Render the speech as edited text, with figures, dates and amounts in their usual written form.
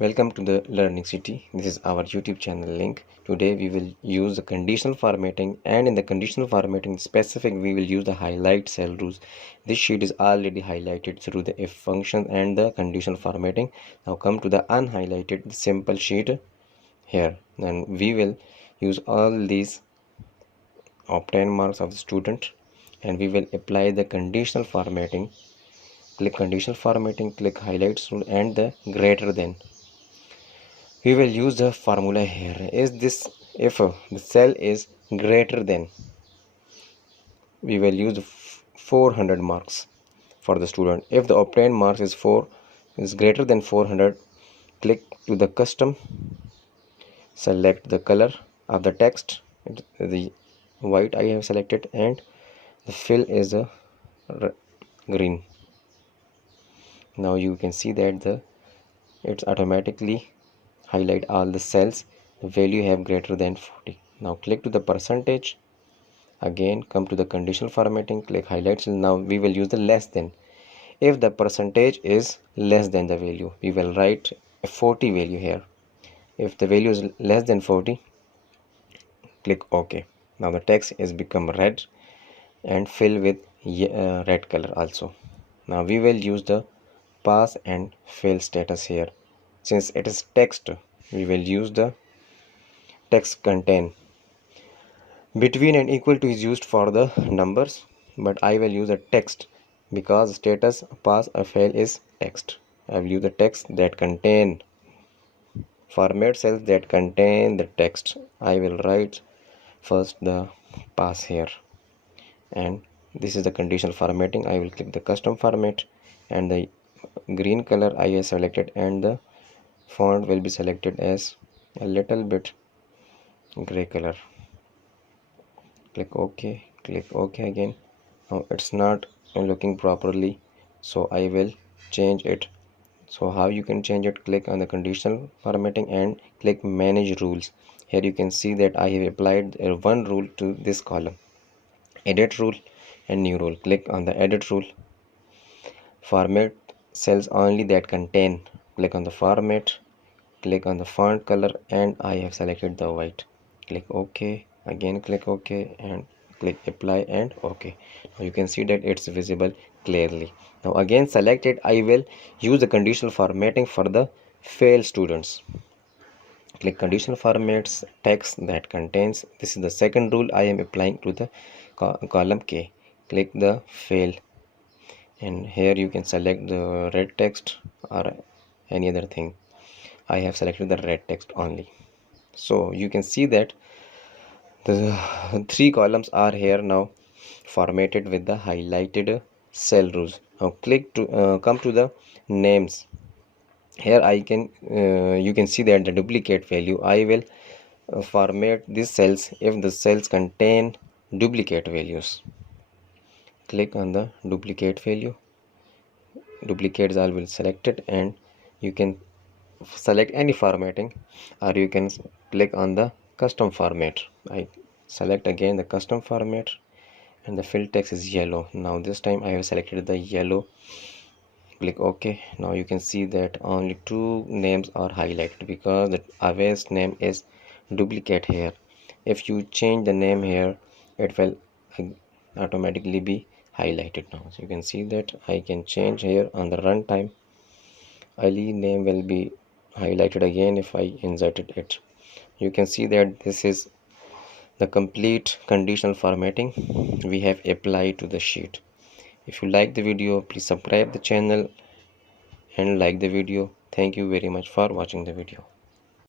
Welcome to the Learning City. This is our YouTube channel link. Today we will use the conditional formatting, and in the conditional formatting specific we will use the highlight cell rules. This sheet is already highlighted through the if function and the conditional formatting. Now come to the unhighlighted simple sheet here. Then we will use all these obtain marks of the student and we will apply the conditional formatting. Click conditional formatting, click highlights rule and the greater than. We will use the formula here. Is this if the cell is greater than, we will use 400 marks for the student. If the obtained marks is greater than 400, click to the custom, select the color of the text, the white I have selected, and the fill is a green. Now you can see that it's automatically highlight all the cells the value have greater than 40. Now click to the percentage, again come to the conditional formatting, click highlights. Now we will use the less than. If the percentage is less than the value, we will write a 40 value here. If the value is less than 40, click OK. Now the text is become red and fill with red color also. Now we will use the pass and fail status here. Since it is text, we will use the text contain. Between and equal to is used for the numbers, but I will use a text because status pass or fail is text. I will use the text that contain, format cells that contain the text. I will write first the pass here, and this is the conditional formatting. I will click the custom format and the green color I have selected, and the font will be selected as a little bit gray color. Click OK, click OK again. Now it's not looking properly, so I will change it. So how you can change it? Click on the conditional formatting and click manage rules. Here you can see that I have applied one rule to this column, edit rule and new rule. Click on the edit rule, format cells only that contain. Click on the format, click on the font color, and I have selected the white. Click OK, again click OK and click apply and OK. Now you can see that it's visible clearly. Now again select it. I will use the conditional formatting for the fail students. Click conditional formats text that contains. This is the second rule I am applying to the column K. Click the fail, and here you can select the red text or any other thing. I have selected the red text only. So you can see that the three columns are here now formatted with the highlighted cell rules. Now click to come to the names. Here I can you can see that the duplicate value. I will format these cells if the cells contain duplicate values. Click on the duplicate value. Duplicates all will selected, and you can select any formatting, or you can click on the custom format. I select again the custom format, and the fill text is yellow. Now this time I have selected the yellow. Click OK. Now you can see that only two names are highlighted because the Aves name is duplicate here. If you change the name here, it will automatically be highlighted. Now so you can see that I can change here on the runtime. Ali name will be highlighted again if I inserted it. You can see that this is the complete conditional formatting we have applied to the sheet. If you like the video, please subscribe the channel and like the video. Thank you very much for watching the video.